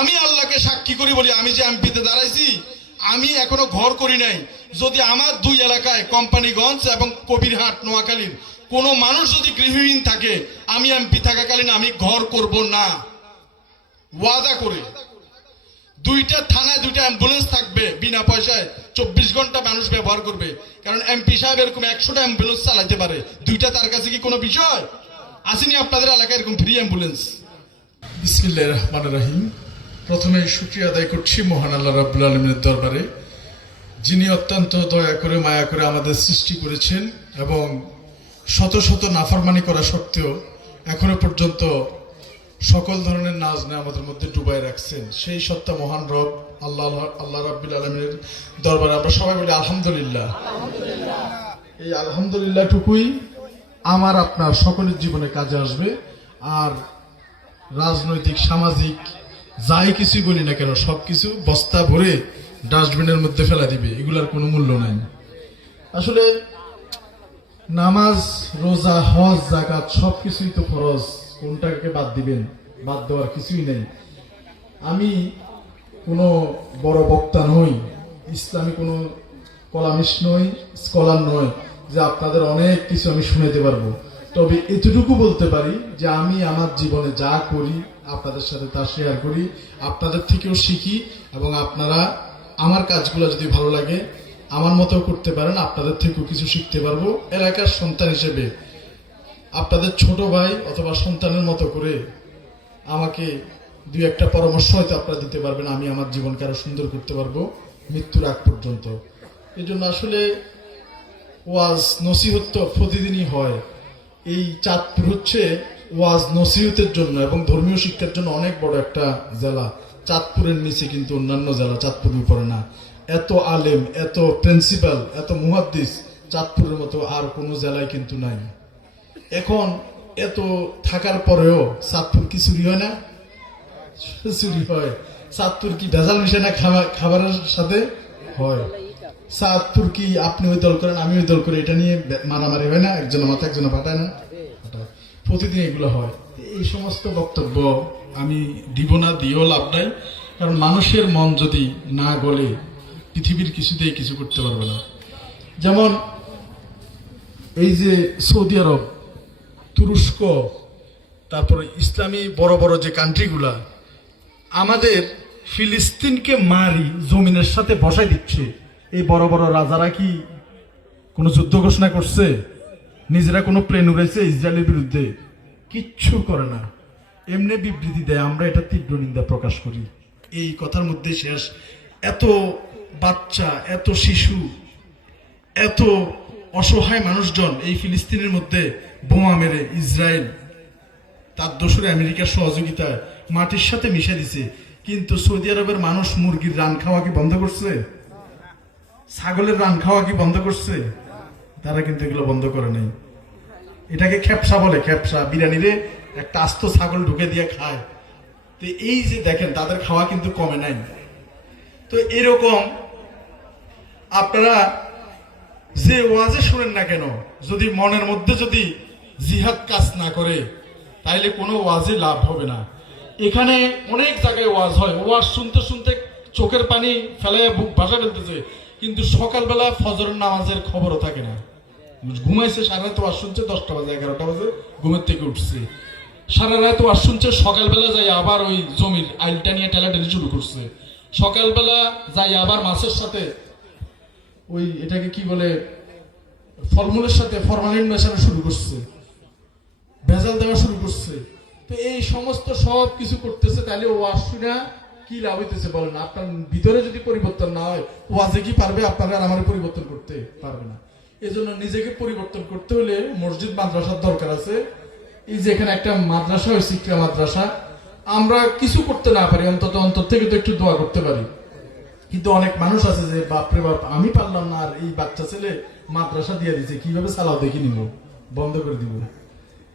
আমি আল্লাহকে সাক্ষী করি বলি, আমি যে এমপিতে দাঁড়াইছি, আমি এখনো ঘর করি নাই। যদি আমার দুই এলাকায় কোম্পানিগঞ্জ এবং কবিরহাট নোয়াখালীর কোনো মানুষ যদি গৃহহীন থাকে, আমি এমপি থাকাকালীন আমি ঘর করব না, ওয়াদা করে। দুইটা থানায় দুইটা অ্যাম্বুলেন্স থাকবে বিনা পয়সায়, 24 ঘন্টা মানুষ ব্যবহার করবে। কারণ এমপি সাহেব এরকম 100টা অ্যাম্বুলেন্স চালাতে পারে, দুইটা তার কাছে কি কোনো বিষয়? আসেনি আপনাদের এলাকায় এরকম ফ্রি অ্যাম্বুলেন্স? বিসমিল্লাহির রহমানির রহিম। প্রথমে শুকরিয়া আদায় করছি মহান আল্লাহ রাব্বুল আলামিনের দরবারে, যিনি অত্যন্ত দয়া করে মায়া করে আমাদের সৃষ্টি করেছেন এবং শত শত নাফরমানি করা সত্ত্বেও এখনো পর্যন্ত সকল ধরনের নাজ নেয়ামতের মধ্যে ডুবাই রাখছেন। সেই সত্তা মহান রব আল্লাহ রাব্বুল আলামিনের দরবারে আমরা সবাই বলি আলহামদুলিল্লাহ। এই আলহামদুলিল্লাহ টুকুই আমার আপনার সকলের জীবনে কাজে আসবে। আর রাজনৈতিক সামাজিক যাই কিছু বলি না কেন, সবকিছু বস্তা ভরে ডাস্টবিনের মধ্যে ফেলা দিবে, এগুলার কোনো মূল্য নাই। আসলে নামাজ, রোজা, হজ, যাকাত সবকিছুই তো ফরজ, কোনটাকে বাদ দিবেন? বাদ দেওয়ার কিছুই নেই। আমি কোনো বড় বক্তা নই, ইসলামী কোনো কলামিস্ট নই, স্কলার নই যে আপনাদের অনেক কিছু আমি শুনাতে পারবো। তবে এতটুকু বলতে পারি যে আমি আমার জীবনে যা করি আপনাদের সাথে তা শেয়ার করি, আপনাদের থেকেও শিখি, এবং আপনারা আমার কাজগুলো যদি ভালো লাগে আমার মতো করতে পারেন, আপনাদের থেকেও কিছু শিখতে পারবো। এলাকার সন্তান হিসেবে আপনাদের ছোট ভাই অথবা সন্তানের মতো করে আমাকে দুই একটা পরামর্শ হয়তো আপনারা দিতে পারবেন, আমি আমার জীবনকে আরো সুন্দর করতে পারবো মৃত্যুর আগ পর্যন্ত। এই জন্য আসলে ওয়াজ নসিহত তো প্রতিদিনই হয়। এই চাঁদপুর হচ্ছে ওয়াজ নসিহতের জন্য এবং ধর্মীয় শিক্ষার জন্য অনেক বড় একটা জেলা। চাঁদপুরের নিচে কিন্তু অন্যান্য জেলা চাঁদপুরের উপরে না। এত আলেম, এত প্রিন্সিপাল, এত মুহাদ্দিস চাঁদপুরের মতো আর কোনো জেলায় কিন্তু নাই। এখন এত থাকার পরেও চাঁদপুর কি চুরি হয় না? চুরি হয়। চাঁদপুর কি ভেজাল মিশে না খাবারের সাথে হয়? চাঁদপুর কি আপনি ওই দল করেন আমি ওই দল করি এটা নিয়ে মারামারি হয় না? একজনের মাথা একজনে পাঠায় না? প্রতিদিন এগুলো হয়। এই সমস্ত বক্তব্য আমি দিব না, দিয়েও লাভ নাই। কারণ মানুষের মন যদি না গলে পৃথিবীর কিছুতেই কিছু করতে পারবে না। যেমন এই যে সৌদি আরব, তুরস্ক, তারপরে ইসলামী বড় বড় যে কান্ট্রিগুলা আমাদের ফিলিস্তিনকে মারি জমিনের সাথে বসাই দিচ্ছে, এই বড় বড় রাজারা কি কোনো যুদ্ধ ঘোষণা করছে? নিজেরা কোনো প্লেন উড়াইছে ইসরায়েলের বিরুদ্ধে? কিচ্ছু করে না, এমনি বিবৃতি দেয়। আমরা এটা তীব্র নিন্দা প্রকাশ করি। এই কথার মধ্যে শেষ। এত বাচ্চা, এত শিশু, এত অসহায় মানুষজন এই ফিলিস্তিনের মধ্যে বোমা মেরে ইসরায়েল তার দোসরে আমেরিকার সহযোগিতায় মাটির সাথে মিশে দিছে। কিন্তু সৌদি আরবের মানুষ মুরগির রান খাওয়া কি বন্ধ করছে? ছাগলের রান খাওয়া কি বন্ধ করছে? তারা কিন্তু এগুলো বন্ধ করে নাই। এটাকে খেপসা বলে, খেপসা। বিরিয়ানিরে একটা আস্ত ছাগল ঢুকে দিয়ে খায়। তো এই যে দেখেন তাদের খাওয়া কিন্তু কমে নাই। তো এরকম আপনারা যে ওয়াজে শুনেন না কেন, যদি মনের মধ্যে যদি জিহাদ কাজ না করে তাইলে কোনো ওয়াজে লাভ হবে না। এখানে অনেক জায়গায় ওয়াজ হয়, ওয়াজ শুনতে শুনতে চোখের পানি ফেলাইয়া বুক ভাসা ফেলতেছে, কিন্তু সকালবেলা ফজরের নামাজের খবরও থাকে না। ঘুমাইছে সারা রাত ওয়াজ শুনছে, 10টা বাজে 11টা বাজে ঘুমের থেকে উঠছে, সারা রাত ওয়াজ শুনছে, সকালবেলা যাই আবার ওই জমির আইলটা নিয়ে টেলাটেলি শুরু করছে, সকালবেলা যাই আবার মাছের সাথে ওই এটাকে কি বলে ফলমূলের সাথে ফরমালিন মেশানো শুরু করছে, ভেজাল দেওয়া শুরু করছে। তো এই সমস্ত সব কিছু করতেছে, তাহলে ওয়াজ শুনে কি লাভ হইতেছে বলেন? আপনার ভিতরে যদি পরিবর্তন না হয়, ওয়াজে কি পারবে আপনারা আর আমার পরিবর্তন করতে? পারবে না। এই জন্য নিজেকে পরিবর্তন করতে হলে মসজিদ মাদ্রাসার দরকার আছে। এই যে এখানে একটা মাদ্রাসা হয়েছে, শিক্ষা মাদ্রাসা, আমরা কিছু করতে না পারি, অন্তত অন্তর থেকে তো একটু দোয়া করতে পারি। কিন্তু অনেক মানুষ আছে যে বাপরে বাপ আমি পারলাম না, আর এই বাচ্চা ছেলে মাদ্রাসা দিয়ে দিচ্ছে, কিভাবে চালাও দেখি নিব, বন্ধ করে দিব।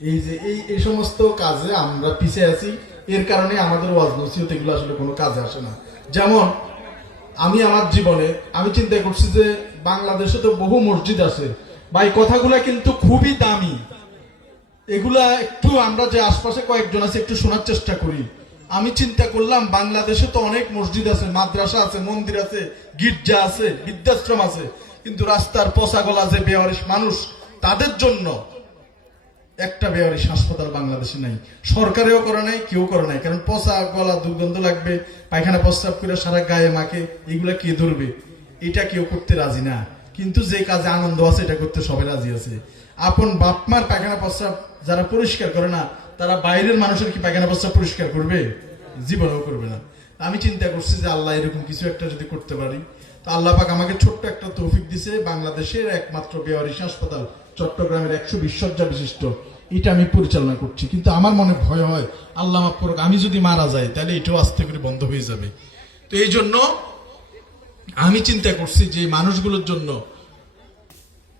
এই যে এই সমস্ত কাজে আমরা পিছিয়ে আছি। এর কারণে আমাদের ওয়াজ নসিহত এগুলো আসলে কোনো কাজে আসে না। যেমন আমি আমার জীবনে আমি চিন্তা করছি যে বাংলাদেশে তো বহু মসজিদ আছে ভাই, কথাগুলা কিন্তু খুবই দামি। এগুলা একটু আমরা যে আশপাশে কয়েকজন আছে একটু শোনার চেষ্টা করি। আমি চিন্তা করলাম বাংলাদেশে তো অনেক মসজিদ আছে, মাদ্রাসা আছে, মন্দির আছে, গির্জা আছে, বৃদ্ধাশ্রম আছে, কিন্তু রাস্তার পচা গলা যে বেওয়ারিশ মানুষ, তাদের জন্য একটা বেওয়ারিশ হাসপাতাল বাংলাদেশে নাই। সরকারেও করে নাই, কেউ করে নাই। কারণ পচা গলা, দুর্গন্ধ লাগবে, পায়খানা প্রস্রাব করে সারা গায়ে মাকে, এগুলা কে ধরবে? এটা কেউ করতে রাজি না। কিন্তু যে কাজে আনন্দ আছে এটা করতে সবাই রাজি আছে। আপন বাপমার পায়খানা প্রস্রাব যারা পরিষ্কার করে না, তারা বাইরের মানুষের কি পায়খানা প্রস্রাব পরিষ্কার করবে? জীবনেও করবে না। আমি চিন্তা করছি যে আল্লাহ এরকম কিছু একটা যদি করতে পারি, তো আল্লাহ পাক আমাকে ছোট্ট একটা তৌফিক দিছে। বাংলাদেশের একমাত্র বেওয়ারিশ হাসপাতাল, চট্টগ্রামের 120 শয্যা বিশিষ্ট, এটা আমি পরিচালনা করছি। কিন্তু আমার মনে ভয় হয়, আল্লাহ মাফ করুক, আমি যদি মারা যাই তাহলে এটাও আস্তে করে বন্ধ হয়ে যাবে। তো এই জন্য আমি চিন্তা করছি যে মানুষগুলোর জন্য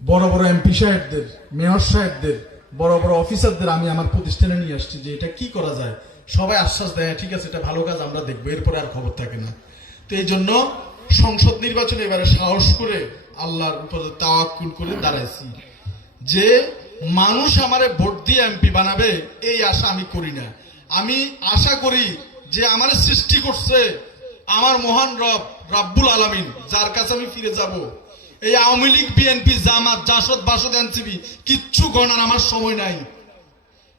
বড় বড় এমপি সাহেবদের, মেয়র সাহেবদের, বড় বড় অফিসারদের আমি আমার প্রতিষ্ঠানে নিয়ে আসছি যে এটা কি করা যায়। সবাই আশ্বাস দেয়, ঠিক আছে, এটা ভালো কাজ, আমরা দেখবো, এরপরে আর খবর থাকে না। তো এই জন্য সংসদ নির্বাচনে এবারে সাহস করে আল্লাহর উপরে তাওয়াক্কুল করে দাঁড়াইছি যে মানুষ আমারে ভোট দিয়ে এমপি বানাবে, এই আশা আমি করি না। আমি আশা করি যে আমার সৃষ্টি করছে আমার মহান রব, রাব্বুল আলামিন, যার কাছে আমি ফিরে যাব। এই আওয়ামী লীগ, বিএনপি, জামাত, জাসদ, বাসদ, এনসিপি কিচ্ছু গণার আমার সময় নাই।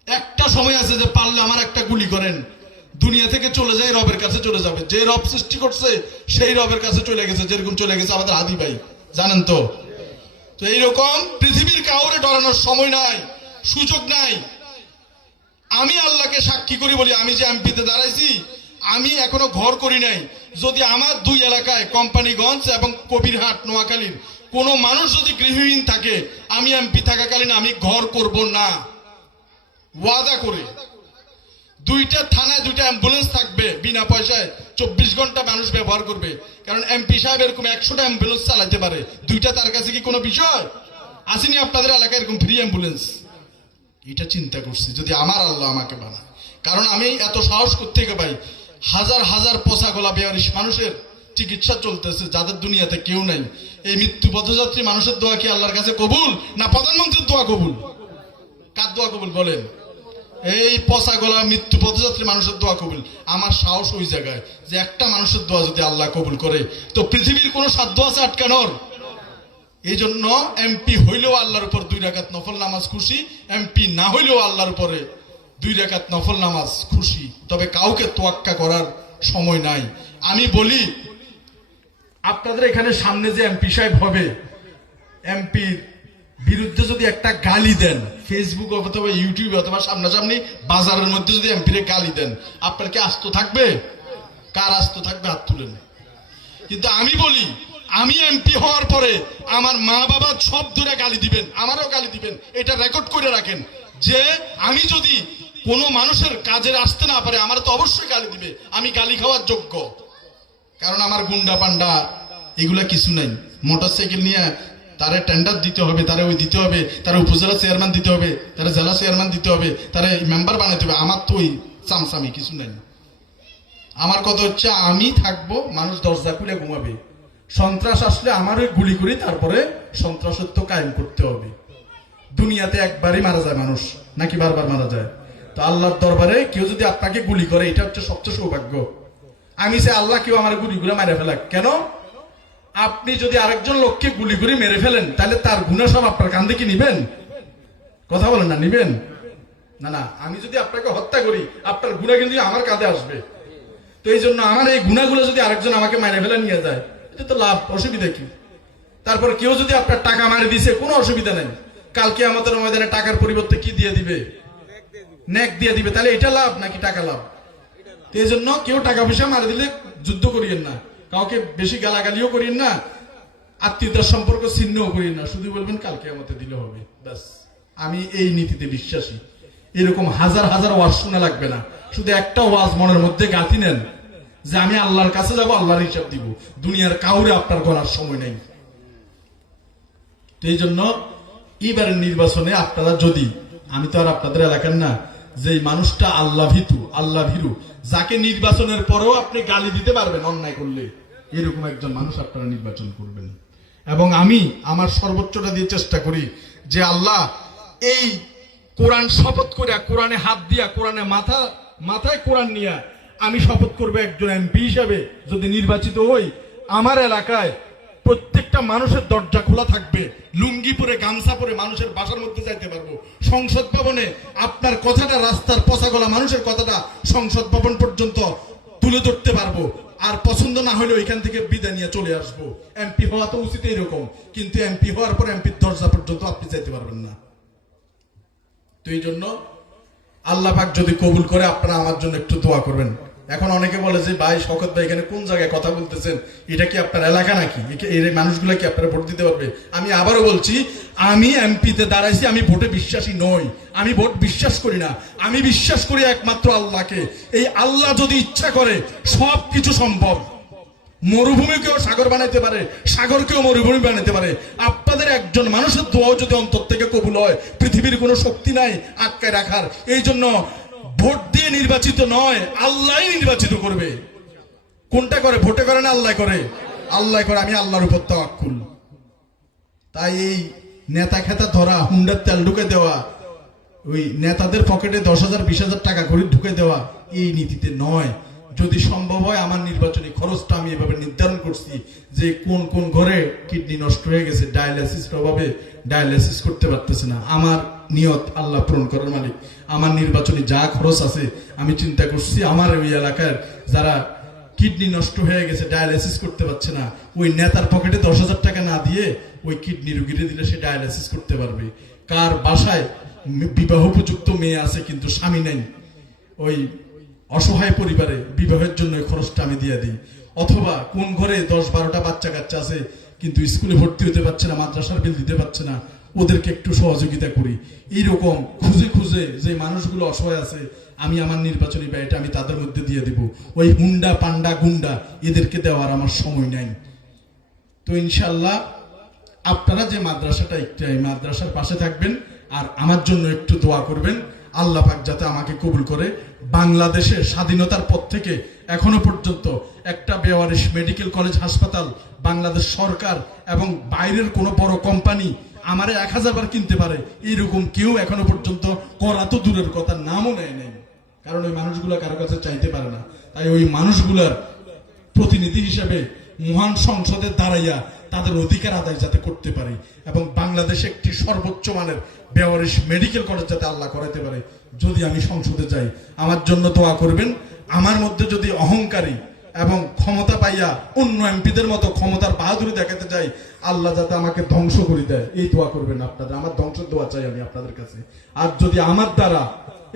একটা সময় আছে যে পারলে আমার একটা গুলি করেন, দুনিয়া থেকে চলে যায়, রবের কাছে চলে যাবে। যে রব সৃষ্টি করছে সেই রবের কাছে চলে গেছে, যেরকম চলে গেছে আমাদের হাদি ভাই, জানেন তো। তো এইরকম পৃথিবীর কাউরে ডরানোর সময় নাই, সুযোগ নাই। আমি আল্লাহকে সাক্ষী করি বলি, আমি যে এমপিতে দাঁড়াইছি, আমি এখনো ঘর করি নাই। যদি আমার দুই এলাকায় কোম্পানিগঞ্জ এবং কবিরহাট, নোয়াখালীর কোনো মানুষ যদি গৃহহীন থাকে, আমি এমপি থাকাকালীন আমি ঘর করব না, ওয়াদা করে। দুইটা থানায় দুইটা অ্যাম্বুলেন্স থাকবে বিনা পয়সায়, 24 ঘন্টা মানুষ ব্যবহার করবে। কারণ এমপি সাহেব এরকম 100টা অ্যাম্বুলেন্স চালাতে পারে, দুইটা তার কাছে কি কোনো বিষয়? আসেনি আপনাদের এলাকায় এরকম ফ্রি অ্যাম্বুলেন্স? এটা চিন্তা করছি যদি আমার আল্লাহ আমাকে বানায়। কারণ আমি এত সাহস করতে পাই, হাজার হাজার পচা গলা বেয়ারিশ মানুষের চিকিৎসা চলতেছে, যাদের দুনিয়াতে কেউ নাই। এই মৃত্যু পথযাত্রী মানুষের দোয়া কি আল্লাহর কাছে কবুল, না প্রধানমন্ত্রীর দোয়া কবুল? কার দোয়া কবুল বলেন? এই পচা গলা মৃত্যু পথযাত্রী মানুষের দোয়া কবুল। আমার সাহস ওই জায়গায় যে একটা মানুষের দোয়া যদি আল্লাহ কবুল করে, তো পৃথিবীর কোনো সাধ্য আছে আটকানোর? এই জন্য এমপি হইলেও আল্লাহর উপর 2 রাকাত নফল নামাজ খুশি, এমপি না হইলেও আল্লাহর উপরে 2 রাকাত নফল নামাজ খুশি। তবে কাউকে তোয়াক্কা করার সময় নাই। আমি বলি, আপনাদের এখানে সামনে যে এমপি সাহেব হবে, এমপির বিরুদ্ধে যদি একটা গালি দেন, ফেসবুক অথবা ইউটিউবে অথবা সামনাসামনি বাজারের মধ্যে যদি এমপিরে গালি দেন, আপনার কি আস্ত থাকবে? কার আস্ত থাকবে? হাত তুলেন। কিন্তু আমি বলি, আমি এমপি হওয়ার পরে আমার মা বাবা সব দূরে গালি দিবেন, আমারও গালি দিবেন, এটা রেকর্ড করে রাখেন যে আমি যদি কোনো মানুষের কাজের আসতে না পারে, আমার তো অবশ্যই গালি দিবে, আমি গালি খাওয়ার যোগ্য। কারণ আমার গুন্ডা পান্ডা এগুলা কিছু নাই। মোটরসাইকেল নিয়ে তারে টেন্ডার দিতে হবে, তারে ওই দিতে হবে, তারে উপজেলা চেয়ারম্যান দিতে হবে, তারে জেলা চেয়ারম্যান দিতে হবে, তারে মেম্বার বানাইতে হবে। আমার তো ওই চামচামি কিছু নাই। আমার কথা হচ্ছে, আমি থাকবো, মানুষ দরজা খুলে ঘুমাবে, সন্ত্রাস আসলে আমার ওই গুলি করি, তারপরে সন্ত্রাসত্ব কায়েম করতে হবে। দুনিয়াতে একবারই মারা যায় মানুষ, নাকি বারবার মারা যায়? তো আল্লাহর দরবারে কেউ যদি আপনাকে গুলি করে, এটা হচ্ছে সবচেয়ে সৌভাগ্য। আমি চাই আল্লাহ কেউ আমার গুলি করে মেরে ফেলাক। কেন? আপনি যদি আরেকজন লোককে গুলি করে মেরে ফেলেন, তাহলে তার গুনাহ সব আপনার কাঁধে কি নিবেন? কথা বলেন না, নিবেন না? না, আমি যদি আপনাকে হত্যা করি, আপনার গুনাহ কিন্তু আমার কাঁধে আসবে। তো এই জন্য আমার এই গুনাহগুলো যদি আরেকজন আমাকে মেরে ফেলে নিয়ে যায়, এটা তো লাভ, অসুবিধা কি? তারপর কেউ যদি আপনার টাকা মারি দিছে, কোনো অসুবিধা নেই, কালকে আমাদের ময়দানে টাকার পরিবর্তে কি দিয়ে দিবে? নেক দিয়ে দিবে। তাহলে এটা লাভ নাকি টাকা লাভ? এই জন্য কেউ টাকা পয়সা মারি দিলে যুদ্ধ করিয়েন না, কাউকে বেশি গালাগালিও করিয়েন না, আত্মীয়তার সম্পর্ক ছিন্নও করিয়েন না। শুধু বলবেন কালকে আমাদের দিলে হবে, ব্যাস। আমি এই নীতিতে বিশ্বাসী। এরকম হাজার হাজার ওয়াজ শোনা লাগবে না, শুধু একটা ওয়াজ মনের মধ্যে গাঁথি নেন যে আমি আল্লাহর কাছে যাব, আল্লাহর হিসাব দিব। দুনিয়ার কাউরে আপনার করার সময় নেই। এই জন্য এবারের নির্বাচনে আপনারা যদি, আমি তো আর আপনাদের এলাকার না, যে মানুষটা আল্লাহ ভীতু, আল্লাহ ভীরু, যাকে নির্বাচনের পরেও আপনি গালি দিতে পারবেন অন্যায় করলে, এরকম একজন মানুষ আপনারা নির্বাচন করবেন। এবং আমি আমার সর্বোচ্চটা দিয়ে চেষ্টা করি যে আল্লাহ, এই কোরআন শপথ করে, কোরআনে হাত দিয়া, কোরআনে মাথায় কোরআন নিয়া আমি শপথ করবো একজন এমপি হিসাবে যদি নির্বাচিত হই, আমার এলাকায় প্রত্যেকটা মানুষের দরজা খোলা থাকবে, লুঙ্গি পরে গামছা পরে মানুষের বাসার মধ্যে যাইতে পারবো, সংসদ ভবনে আপনার কথাটা রাস্তার পচাগলা মানুষের কথাটা সংসদ ভবন পর্যন্ত তুলে ধরতে পারবো, আর পছন্দ না হলে ওইখান থেকে বিদায় নিয়ে চলে আসবো। এমপি হওয়া তো উচিত এরকম, কিন্তু এমপি হওয়ার পর এমপির দরজা পর্যন্ত আপনি যাইতে পারবেন না। তো এই জন্য আল্লাহ পাক যদি কবুল করে আপনারা আমার জন্য একটু দোয়া করবেন। এখন অনেকে বলে যে ভাই শওকত ভাই এখানে কোন জায়গায় কথা বলতেছেন, এটা কি আপনার এলাকা নাকি, এই মানুষগুলো কি আপনারা ভোট দিতে পারবে? আমি আবারও বলছি, আমি এমপিতে দাঁড়াইছি, আমি ভোটে বিশ্বাসী নই, আমি ভোট বিশ্বাস করি না, আমি বিশ্বাস করি একমাত্র আল্লাহকে। এই আল্লাহ যদি ইচ্ছা করে সব কিছু সম্ভব। মরুভূমিকেও সাগর বানাইতে পারে, সাগরকেও মরুভূমি বানাইতে পারে। আপনাদের একজন মানুষের দোয়াও যদি অন্তর থেকে কবুল হয়, পৃথিবীর কোনো শক্তি নাই আটকায় রাখার। এই জন্য ভোট দিয়ে নির্বাচিত নয়, আল্লাহ নির্বাচিত করবে। কোনটা করে? ভোটে করে না আল্লাহ করে? আল্লাহ করে। আমি আল্লাহর উপর তাওয়াক্কুল। তাই এই নেতা খেতা ধরা, হুন্ডার তেল ঢুকে দেওয়া, ওই নেতাদের পকেটে 10,000 20,000 টাকা করে ঢুকে দেওয়া, এই নীতিতে নয়। যদি সম্ভব হয় আমার নির্বাচনী খরচটা আমি এভাবে নির্ধারণ করছি যে কোন কোন ঘরে কিডনি নষ্ট হয়ে গেছে, ডায়ালাইসিসের অভাবে ডায়ালাইসিস করতে পারতেছে না, আমার নিয়ত আল্লাহ পূরণ করার মালিক। আমার নির্বাচনী যা খরচ আছে আমি চিন্তা করছি আমার ওই এলাকার যারা কিডনি নষ্ট হয়ে গেছে, ডায়ালাইসিস করতে পারছে না, ওই নেতার পকেটে 10,000 টাকা না দিয়ে ওই কিডনি রোগীরে দিলে সে ডায়ালাইসিস করতে পারবে। কার বাসায় বিবাহ উপযুক্ত মেয়ে আছে কিন্তু স্বামী নেই, ওই অসহায় পরিবারে বিবাহের জন্য খরচটা আমি দিয়ে দিই। অথবা কোন ঘরে 10-12টা বাচ্চা কাচ্চা আছে কিন্তু স্কুলে ভর্তি হতে পারছে না, মাদ্রাসার বিল দিতে পারছে না, ওদেরকে একটু সহযোগিতা করি। এইরকম খুঁজে খুঁজে যে মানুষগুলো অসহায় আছে, আমি আমার নির্বাচনী ব্যয়টা আমি তাদের মধ্যে দিয়ে দিব। ওই হুন্ডা পান্ডা গুন্ডা এদেরকে দেওয়ার আমার সময় নাই। তো ইনশাল্লাহ আপনারা যে মাদ্রাসাটা একটু, এই মাদ্রাসার পাশে থাকবেন আর আমার জন্য একটু দোয়া করবেন, আল্লাহ পাক যাতে আমাকে কবুল করে। বাংলাদেশের স্বাধীনতার পর থেকে এখনো পর্যন্ত একটা বেওয়ারিশ মেডিকেল কলেজ হাসপাতাল বাংলাদেশ সরকার এবং বাইরের কোনো বড় কোম্পানি আমারে 1000 বার কিনতে পারে, এইরকম কেউ এখনো পর্যন্ত করা তো দূরের কথা, নামও নেয় নাই। কারণ ওই মানুষগুলো কারো কাছে চাইতে পারে না। তাই ওই মানুষগুলার প্রতিনিধি হিসেবে মহান সংসদে দাঁড়াইয়া তাদের অধিকার আদায় যাতে করতে পারে এবং বাংলাদেশে একটি সর্বোচ্চ মানের বেওয়ারিশ মেডিকেল কলেজ যাতে আল্লাহ করাতে পারে। যদি আমি সংসদে যাই আমার জন্য দোয়া করবেন। আমার মধ্যে যদি অহংকারী এবং ক্ষমতা পাইয়া অন্য এমপিদের মতো ক্ষমতার বাহাদুরি দেখাতে চাই, আল্লাহ যাতে আমাকে ধ্বংস করে দেয়, এই দোয়া করবেন আপনাদের। আমার ধ্বংসের দোয়া চাই আমি আপনাদের কাছে। আর যদি আমার দ্বারা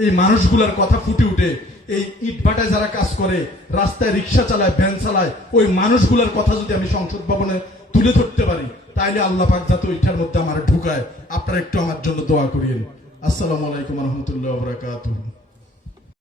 এই মানুষগুলার কথা ফুটে উঠে, এই ইটভাটায় যারা কাজ করে, রাস্তায় রিক্সা চালায়, ভ্যান চালায়, ওই মানুষগুলার কথা যদি আমি সংসদ ভবনে তুলে ধরতে পারি, তাইলে আল্লাহ পাক যাতে ওইটার মধ্যে আমার ঢুকায়। আপনারা একটু আমার জন্য দোয়া করিয়েন। আসসালামু আলাইকুম ওয়া রাহমাতুল্লাহি ওয়া বারাকাতুহু।